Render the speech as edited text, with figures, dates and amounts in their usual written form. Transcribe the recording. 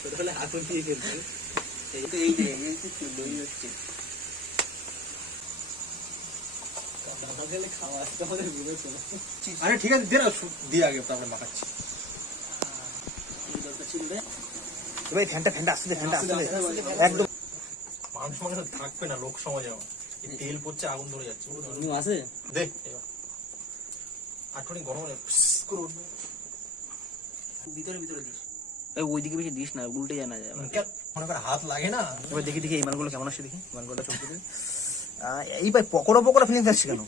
ছোটবেলায় আগুন দিয়ে খেলছে, আরে ঠিক আছে, দিয়ে দিয়ে আগে তারপরে মাখাচ্ছি। ভাই ফ্যানটা আসছে, ফ্যানটা আসছে একদম। মানুষ থাকবে না, লোক সমাজ আমার তেল পড়ছে, আগুন ধরে যাচ্ছে। আছে দেখ এবার আটুনি গরম ভিতরে দিস, ওইদিকে বেশি দিস না, উল্টে জানা যায়। মনে করে হাত লাগে না। এবার দেখি এই মালগুলো কেমন আসছে, দেখি মালগুলো চোখ দিকে। এই ভাই পকোড়া ফিলিংস আসছে কেন?